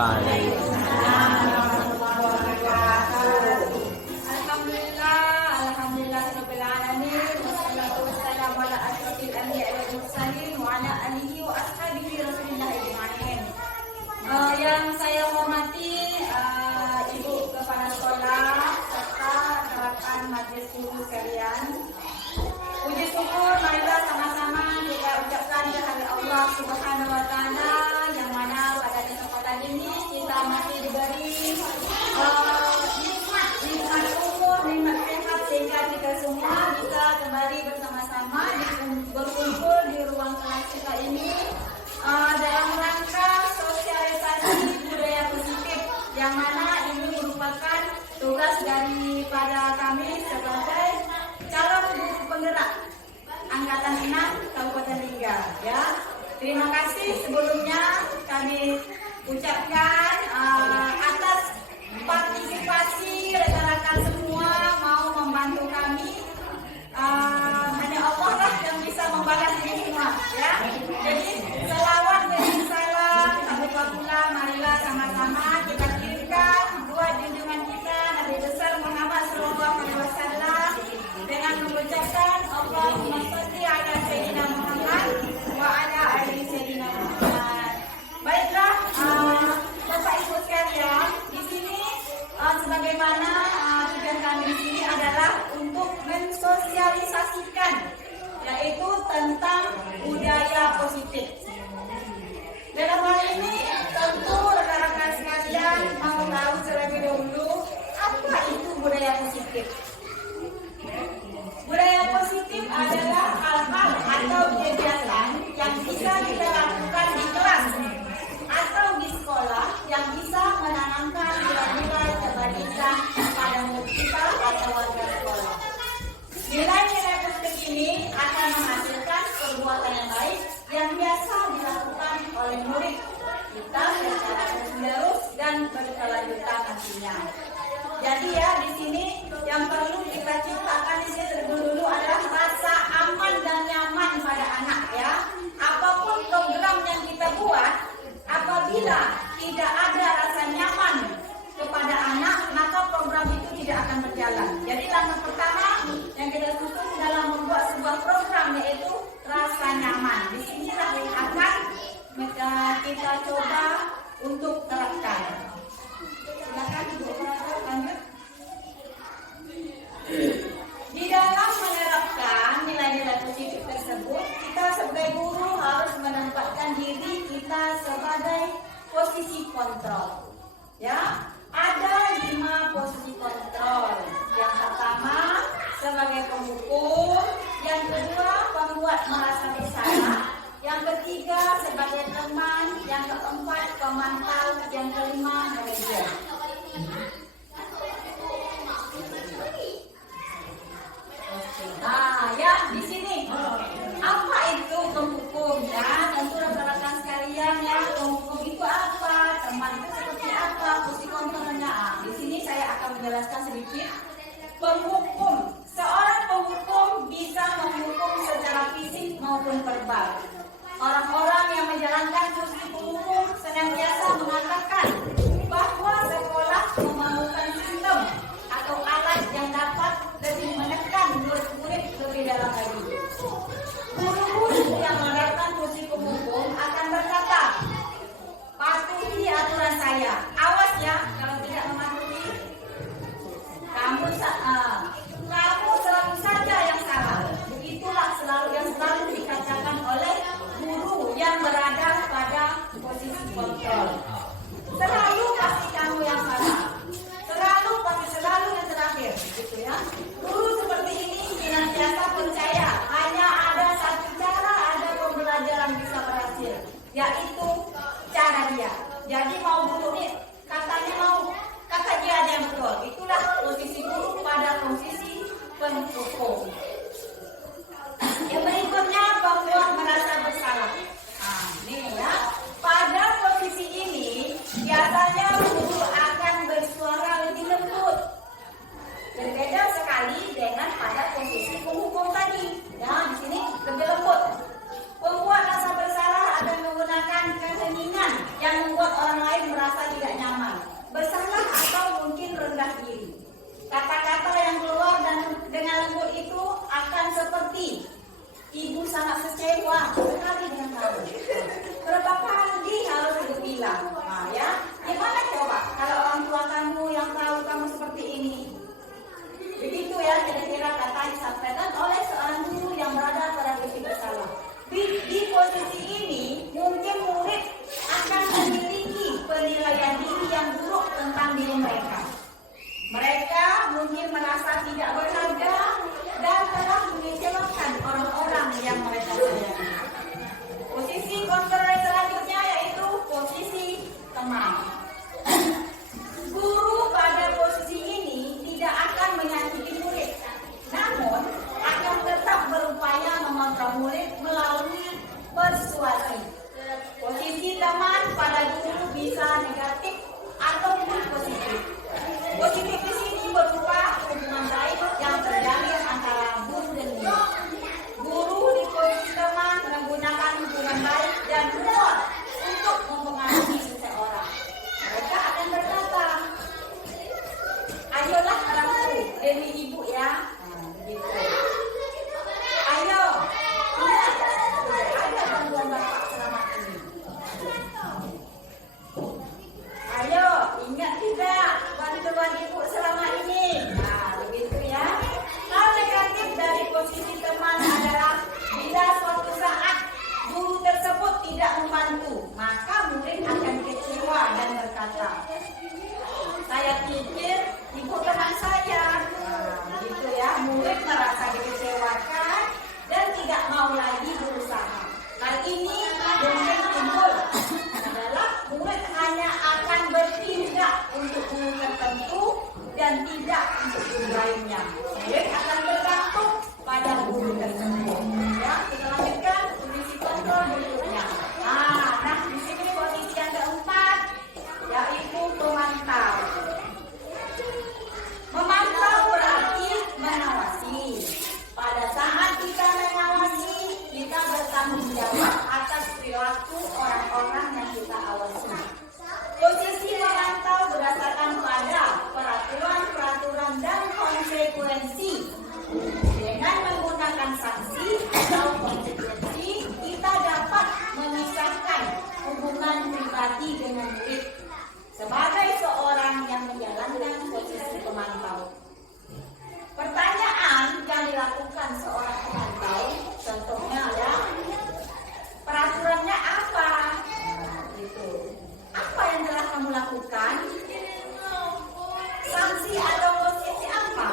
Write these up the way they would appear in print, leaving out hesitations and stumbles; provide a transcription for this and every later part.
Waalaikumsalam warahmatullahi wabarakatuh. Alhamdulillah, alhamdulillah rabbil alamin. Wassalatu wassalamu ala asyrofil anbiya'i wal mursalin wa ala alihi wa ashabihi rasulillah ajma'in. Yang saya hormati Ibu Kepala Sekolah serta rekan majelis guru sekalian. Puji syukur marilah sama-sama kita ucapkan kehadirat Allah Subhanahu wa taala yang mana pada kesempatan ini kita masih diberi nikmat umur, nikmat sehat sehingga kita semua bisa kembali bersama-sama berkumpul di ruang kelas kita ini dalam rangka sosialisasi budaya positif yang mana ini merupakan tugas daripada kami sebagai calon guru penggerak Angkatan 6 Kabupaten Lingga. Ya, terima kasih sebelumnya kami ucapkan atas partisipasi rekan-rekan semua mau membantu kami. Hanya Allah lah yang bisa membalas ini semua. Ya, jadi selawat dan salam Alhamdulillah, marilah sama-sama kita kirimkan dua junjungan kita Nabi besar Muhammad SAW dengan mengucapkan Allahumma sholli ala sayyidina Muhammad wa ala ali sayyidina Muhammad. Baiklah, Bapak Ibu sekalian, di sini sebagaimana tujuan kami di sini adalah untuk mensosialisasikan yaitu tentang budaya positif. Dalam hal ini tentu rekan-rekan sekalian mau tahu terlebih dahulu apa itu budaya positif. Budaya positif adalah hal-hal atau kegiatan yang bisa kita lakukan di kelas atau di sekolah yang bisa menanamkan nilai-nilai kebaikan pada murid kita atau warga sekolah. Nilai-nilai positif ini akan menghasilkan perbuatan yang baik yang biasa dilakukan oleh murid kita secara terus-menerus dan berkelanjutan nantinya. Jadi ya, di sini yang perlu kita ciptakan di sini terlebih dulu adalah rasa aman dan nyaman pada anak ya. Apapun program yang kita buat, apabila tidak ada rasa nyaman kepada anak, maka program itu tidak akan berjalan. Jadi langkah pertama yang kita susun dalam membuat sebuah program yaitu rasa nyaman. Di sini akan kita coba untuk terapkan. Silakan Ibu lanjut. Di dalam menerapkan nilai-nilai positif tersebut, kita sebagai guru harus menempatkan diri kita sebagai posisi kontrol. Ya, ada 5 posisi kontrol. Yang pertama sebagai penghukum, yang kedua pembuat merasa bersalah, yang ketiga sebagai teman, yang keempat pemantau, yang kelima manajer. Nah, ya di sini apa itu penghukum ya? Tentu rekan-rekan sekalian ya, penghukum itu apa? Teman itu seperti apa? Posisi kontrolnya. Di sini saya akan menjelaskan sedikit. Penghukum, seorang penghukum bisa menghukum secara fisik maupun verbal. Orang-orang yang menjalankan fungsi penghukum senantiasa mengatakan bahwa sekolah memerlukan sistem atau alat yang dapat lebih menekan murid-murid lebih dalam lagi. Guru-guru yang menerapkan fungsi penghukum akan berkata, patuhi aturan saya. Awas ya, kalau tidak mematuhi, kamu Kata-kata yang keluar dan dengan lembut itu akan seperti ibu sangat kecewa sekali dengan kamu. Berapa kali harus ibu bilang, nah, ya, gimana coba kalau orang tua kamu yang tahu kamu seperti ini? Begitu ya kira-kira kata yang disampaikan oleh seorang guru yang berada pada posisi bersalah. Di posisi ini mungkin murid akan memiliki penilaian diri yang buruk tentang diri mereka. Mereka mungkin merasa tidak berharga dan telah mengecewakan orang-orang yang mereka sayangi. Posisi kontrol selanjutnya yaitu posisi teman. Guru pada posisi ini tidak akan menyakiti murid, namun akan tetap berupaya mengontrol murid melalui persuasi. Posisi teman pada guru bisa negatif ataupun positif. Positif di sini berupa hubungan baik yang terjalin antara guru dan murid. Guru di posisi teman menggunakan hubungan baik dan humor untuk mempengaruhi seseorang. Mereka akan berkata, ayolah anakku demi ibu ya. Begitu. Ayo, ada bantuan bapak selama ini. Ayo, ingat tidak bantuan ibu selama ini. Nah, begitu ya. Hal negatif dari posisi teman adalah bila suatu saat guru tersebut tidak membantu, maka murid akan kecewa dan berkata, saya pikir ibu teman saya. Nah, begitu ya. Murid merasa dikecewakan dan tidak mau lagi berusaha. Hal ini mungkin timbul adalah murid hanya akan bertindak untuk guru tertentu dan tidak untuk guru lainnya. Murid akan bergantung pada guru tersebut. Ya, kita lanjutkan posisi kontrol berikutnya. Nah, di sini posisi yang keempat yaitu pemantau. Memantau berarti mengawasi. Pada saat kita mengawasi, kita bertanggung jawab atas perilaku orang-orang yang kita awasi. Posisi memantau berdasarkan pada peraturan-peraturan dan konsekuensi. Dengan menggunakan sanksi atau konsekuensi, kita dapat memisahkan hubungan pribadi dengan murid sebagai seorang yang menjalankan posisi pemantau. Pertanyaan yang dilakukan seorang pemantau, contohnya ya, peraturannya apa? Nah, gitu. Apa yang telah kamu lakukan? Sanksi atau posisi apa?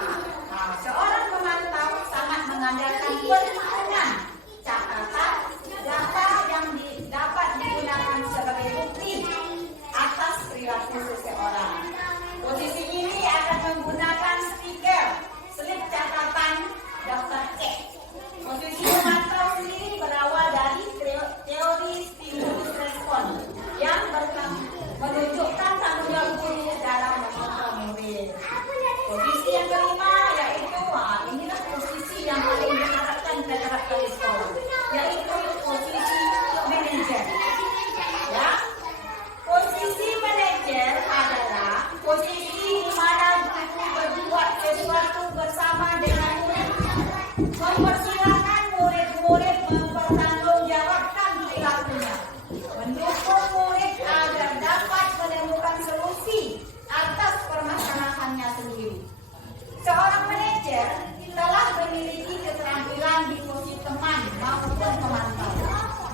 Nah, seorang pemantau sangat mengandalkan perhitungan, catatan, data yang dapat digunakan sebagai bukti atas perilaku seseorang. Posisi ini akan menggunakan stiker, slip catatan, daftar cek. Posisi pemantau sendiri berawal dari teori stimulus respon yang menunjukkan tanggung jawab guru dalam mengontrol murid. Posisi yang kelima yaitu inilah posisi yang paling diharapkan terhadap sekolah, yaitu posisi manajer. Ya, posisi manajer adalah posisi di mana guru berbuat sesuatu bersama dengan murid, mempersilahkan murid-murid mempertanggungjawabkan perilakunya, mendukung murid agar dapat menemukan solusi atas permasalahannya sendiri. Seorang manajer telah memiliki keterampilan di posisi teman maupun pemantau,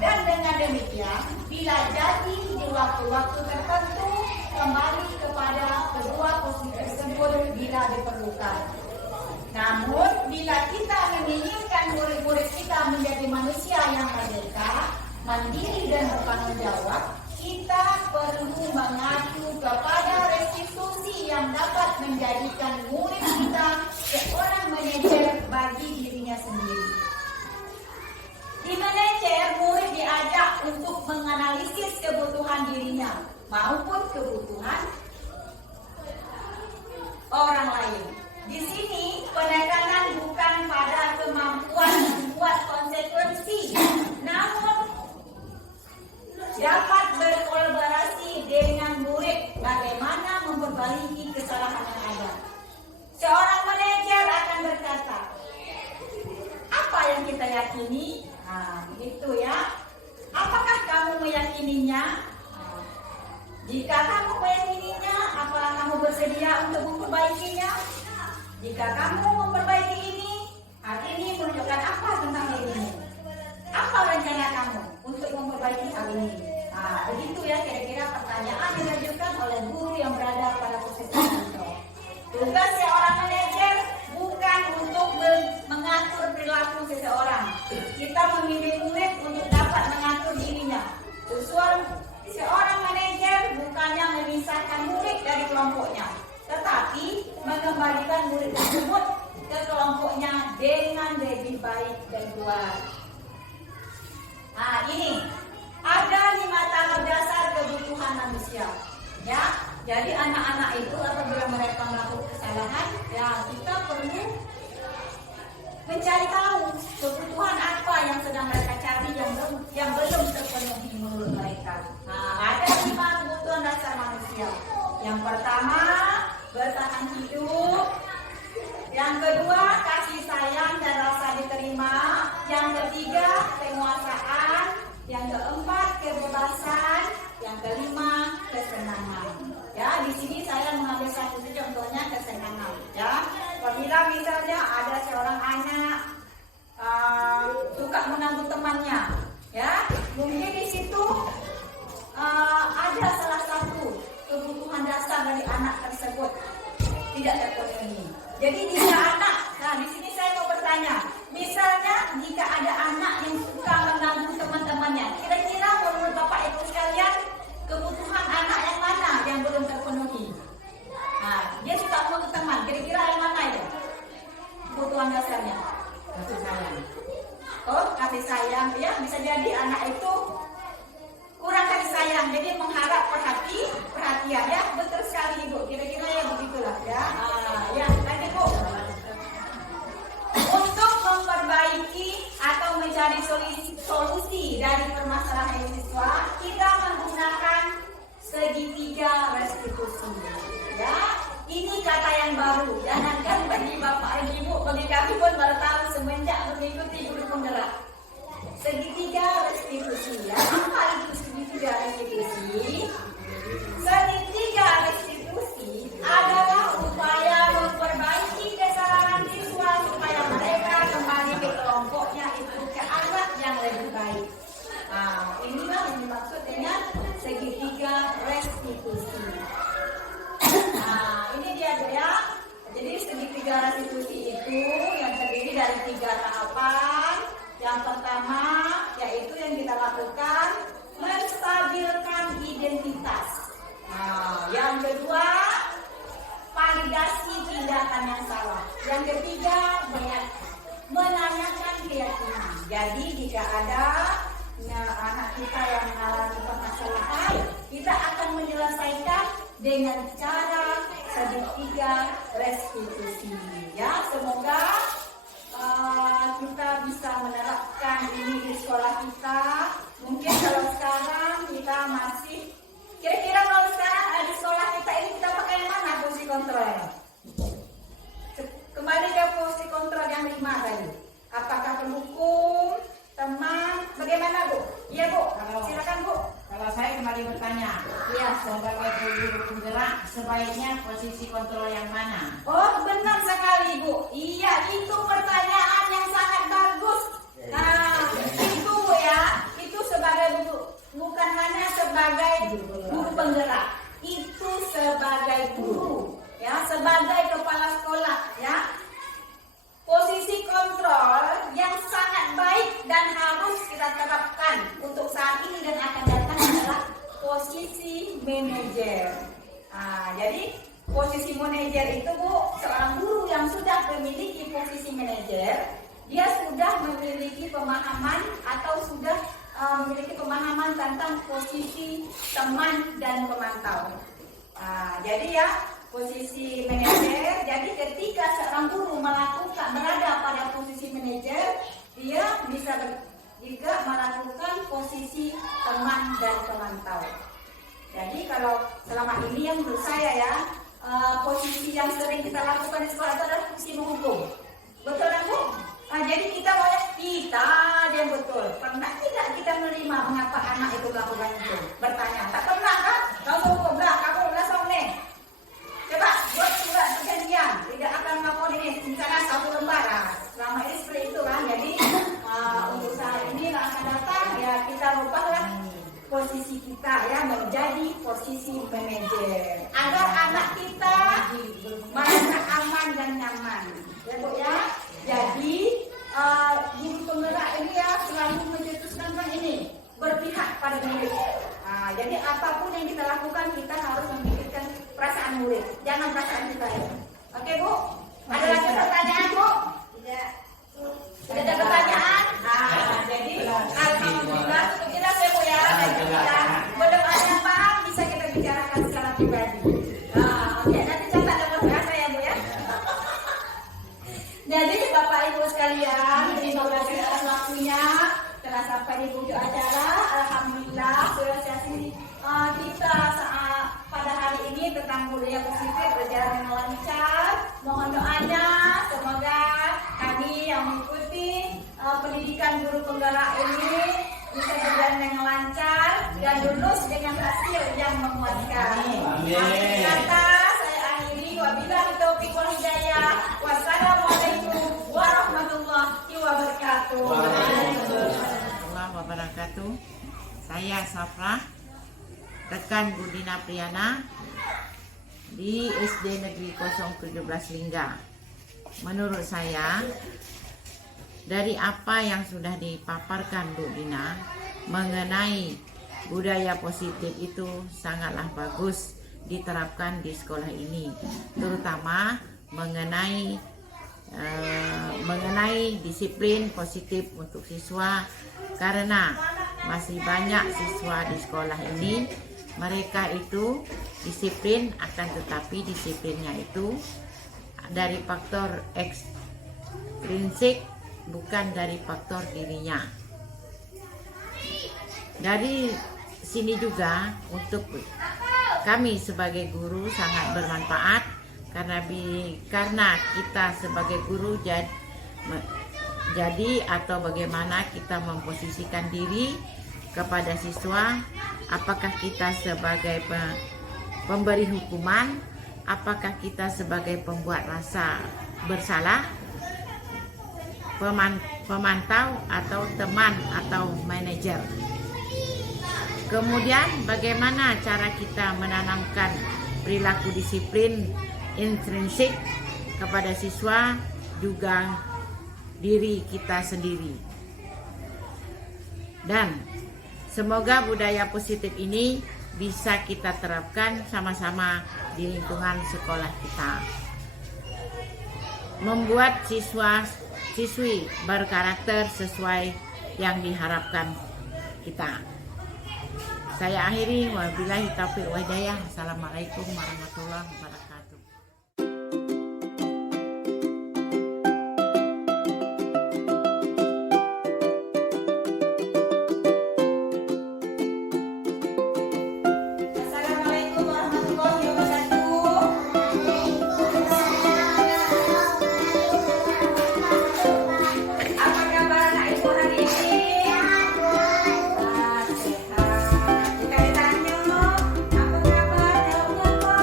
dan dengan demikian, bila jadi di waktu-waktu tertentu, kembali kepada kedua posisi tersebut bila diperlukan. Namun, bila kita menginginkan murid-murid kita menjadi manusia yang merdeka, mandiri dan bertanggung jawab, kita perlu mengacu kepada restitusi yang dapat menjadikan murid kita seorang manajer bagi dirinya sendiri. Di manajer, murid diajak untuk menganalisis kebutuhan dirinya maupun kebutuhan orang lain. Di sini penekanan bukan pada kemampuan membuat konsekuensi, namun dapat berkolaborasi dengan murid bagaimana memperbaiki kesalahan yang ada. ini. Nah, begitu ya. Apakah kamu meyakininya? Jika kamu meyakininya, apakah kamu bersedia untuk memperbaikinya? Jika kamu memperbaiki ini, hal ini menunjukkan apa tentang ini? Apa rencana kamu untuk memperbaiki hal ini? Nah, begitu ya kira-kira pertanyaan yang diajukan oleh guru yang berada pada posisi kontrol. Tugas seorang manajer bukan untuk mengatur perilaku seseorang. Kita memilih murid untuk dapat mengatur dirinya. Seorang manajer bukannya memisahkan murid dari kelompoknya, tetapi mengembalikan murid tersebut ke kelompoknya dengan lebih baik dan kuat. Nah, ini ada 5 tahap dasar kebutuhan manusia. Ya, jadi anak-anak itu apabila mereka melakukan kesalahan, ya kita perlu mencari tahu kebutuhan apa yang sedang mereka cari yang belum terpenuhi menurut mereka. Nah, ada 5 kebutuhan dasar manusia. Yang pertama, bertahan hidup. Yang kedua, kasih sayang dan rasa diterima. Yang ketiga, penguasaan. Yang keempat, kebebasan. Yang kelima, kesenangan. Ya, di sini saya mengambil satu saja contohnya kesenangan. Ya, apabila misalnya ada seorang anak suka mengganggu temannya, ya, mungkin di situ ada salah satu kebutuhan dasar dari anak tersebut tidak terpenuhi. Jadi jika anak, nah di sini saya mau bertanya, misalnya jika ada anak yang suka mengganggu teman-temannya, kira-kira menurut Bapak Ibu sekalian, kebutuhan anak yang mana yang belum terpenuhi? Nah, dia suka mengganggu teman, kira-kira yang mana itu? Kebutuhan dasarnya? Kasih sayang. Oh, kasih sayang, ya bisa jadi anak itu kurang kasih sayang, jadi mengharap perhatian, ya betul sekali Ibu, kira-kira ya begitulah ya. Ya, lanjut Bu. Untuk memperbaiki atau mencari solusi dari permasalahan siswa, kita menggunakan segitiga restitusi. Ya, ini kata yang baru. Jangankan bagi Bapak dan Ibu, bagi kami pun baru tahu semenjak mengikuti guru penggerak. Segitiga restitusi. Ya, apa itu segitiga restitusi? Segitiga restitusi adalah upaya memperbaiki kesalahan siswa supaya mereka kembali ke kelompoknya itu ke arah yang lebih baik. Nah, inilah yang dimaksud dengan segitiga restitusi. Nah, ini dia ya. Jadi segitiga restitusi itu yang terdiri dari 3 tahapan. Yang pertama yaitu yang kita lakukan menstabilkan identitas. Nah, yang kedua validasi tindakan yang salah. Yang ketiga menanyakan keyakinan. Jadi jika ada anak kita yang mengalami permasalahan, kita akan menyelesaikan dengan cara segitiga restitusi. Ya, semoga kita bisa menerapkan ini di sekolah kita. Mungkin kalau sekarang kita masih, kira-kira kalau sekarang di sekolah kita ini kita pakai yang mana posisi kontrolnya? Kembali ke posisi kontrol yang 5 tadi. Apakah pendukung, teman, bagaimana Bu? Iya Bu, silakan Bu. Kalau saya kembali bertanya, Iya, sebagai guru penggerak sebaiknya posisi kontrol yang mana? oh benar sekali Bu. Iya, itu pertanyaan yang sangat bagus. Nah, itu Bu ya, itu sebagai bukan hanya sebagai guru penggerak, itu sebagai guru, ya, sebagai kepala sekolah, ya. Posisi kontrol yang sangat baik dan harus kita terapkan untuk saat ini dan akan datang adalah posisi manajer. Nah, jadi posisi manajer itu Bu, seorang guru yang sudah memiliki posisi manajer, dia sudah memiliki pemahaman atau sudah memiliki pemahaman tentang posisi teman dan pemantau. Nah, jadi ya posisi manajer, jadi ketika seorang guru berada pada posisi manajer, dia bisa juga melakukan posisi teman dan pemantau. Jadi kalau selama ini yang menurut saya ya, posisi yang sering kita lakukan di sekolah itu adalah posisi menghukum. Betul kan Bu? Nah, jadi kita apapun yang kita lakukan kita harus memikirkan perasaan murid, jangan perasaan kita ya. Oke Bu? Ada lagi pertanyaan Bu? Tidak. Tidak ada pertanyaan? Jadi alhamdulillah untuk kita ya Bu ya. Dan belum ada paham bisa kita bicarakan secara pribadi. Oke, nanti catat nomor WA saya Bu ya. Jadi Bapak Ibu sekalian, terima kasih atas waktunya. Telah sampai di ujung acara. Alhamdulillah sosialisasi kita pada hari ini tentang budaya positif berjalan dengan lancar. Mohon doanya semoga kami yang mengikuti pendidikan guru penggerak ini bisa berjalan dengan lancar dan lulus dengan hasil yang memuaskan. Amin. Kata saya akhiri, wabillahi taufiq wal hidayah. Wassalamualaikum warahmatullahi wabarakatuh. Warahmatullahi wabarakatuh. Saya Safrah, rekan Budina Priyana di SD Negeri 017 Lingga. Menurut saya, dari apa yang sudah dipaparkan Bu Dina mengenai budaya positif itu sangatlah bagus diterapkan di sekolah ini, terutama mengenai disiplin positif untuk siswa, karena masih banyak siswa di sekolah ini mereka itu disiplin, akan tetapi disiplinnya itu dari faktor ekstrinsik, bukan dari faktor dirinya. Dari sini juga untuk kami sebagai guru sangat bermanfaat, karena kita sebagai guru jadi atau bagaimana kita memposisikan diri kepada siswa, apakah kita sebagai pemberi hukuman, apakah kita sebagai pembuat rasa bersalah, pemantau atau teman atau manajer. Kemudian bagaimana cara kita menanamkan perilaku disiplin intrinsik kepada siswa, juga diri kita sendiri. Dan semoga budaya positif ini bisa kita terapkan sama-sama di lingkungan sekolah kita, membuat siswi berkarakter sesuai yang diharapkan kita. Saya akhiri, wabillahi taufiq wal hidayah. Assalamualaikum warahmatullahi wabarakatuh. Assalamualaikum warahmatullahi wabarakatuh. Apa kabar anak ibu hari ini? Sehat. Jika ditanya, apa kabar? Jawabnya apa?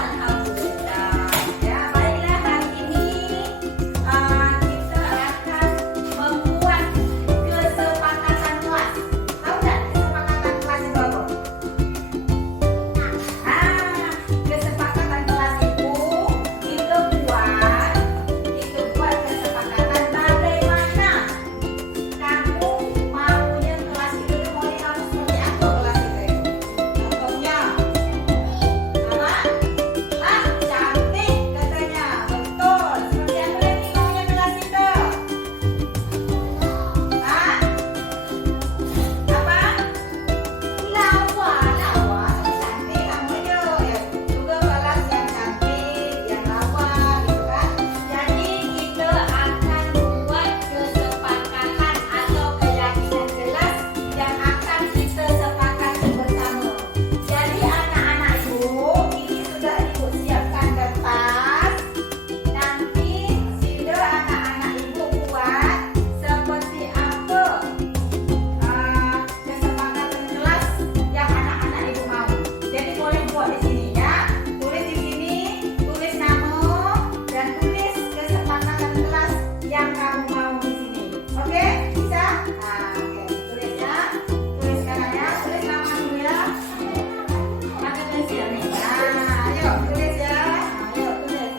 Alhamdulillah. Ya, baiklah hari ini kita akan membuat kesepakatan kelas. Tahu nggak kesepakatan kelas itu apa? Kesepakatan kelas itu kita buat kesepakatan bagaimana kamu maunya kelas itu mau kamu seperti apa kelas itu. Contohnya apa? Cantik katanya. Betul. Seperti apa lagi maunya kelas itu? Apa? Lawa, cantik namanya ya. Juga kelas yang cantik, yang lawa gitu kan. Jadi kita akan buat kesepakatan atau keyakinan jelas yang akan kita sepakati bersama. Jadi anak-anak ibu, ini sudah ibu siapkan kertas. Nanti sila anak-anak ibu buat seperti apa kesepakatan kelas yang anak-anak ibu mau. Jadi boleh buat di sini ya. Tulis di sini, tulis nama dan tulis kesepakatan kelas yang kamu mau di sini. Oke? Bisa? Oke. Tulis ya. Tulis sekarang ya. Tulis nama dulu ya. Pakai pensil nih. Ayo tulis ya. Ayo tulis.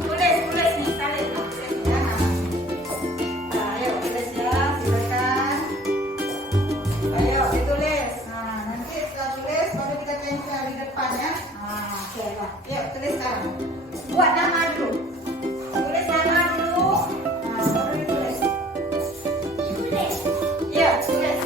Tulis nih, salin. Tulis ya. Ayo tulis ya. Silakan. Ayo Tulis sekarang. Buat nama dulu. Tulis nama dulu. Nah, baru ditulis. Iya, tulis.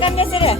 kan biasa dia.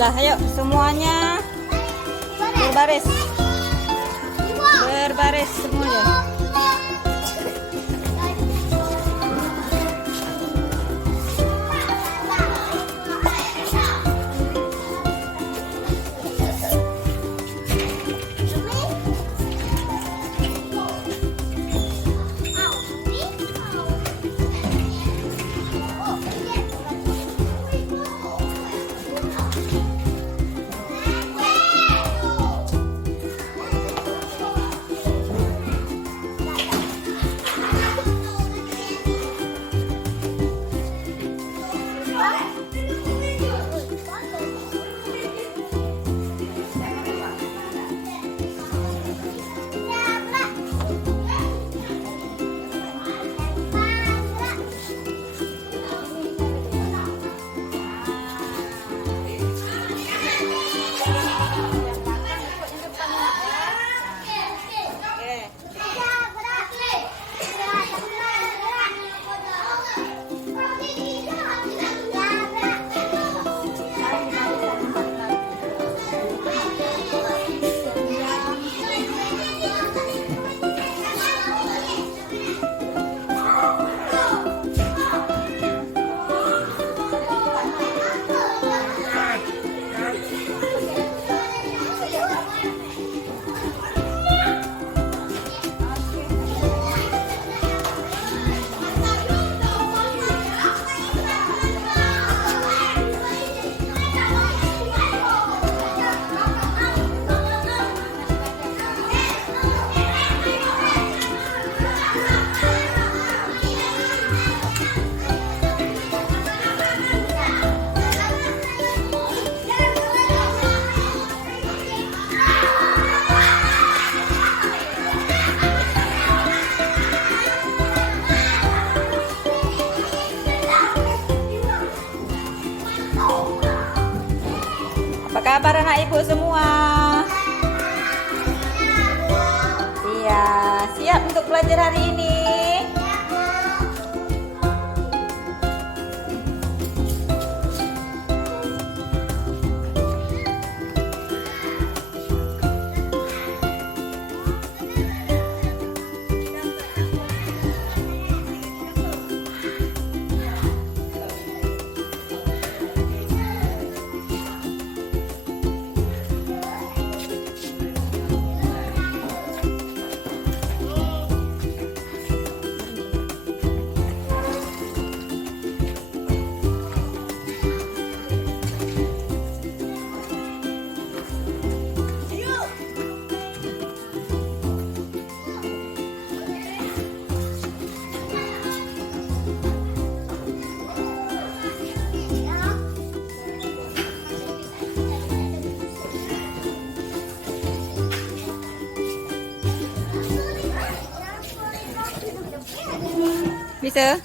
Lah, ayo semuanya berbaris. Berbaris semuanya. Apa kabar anak ibu semua? Iya, siap untuk belajar hari ini? Bisa?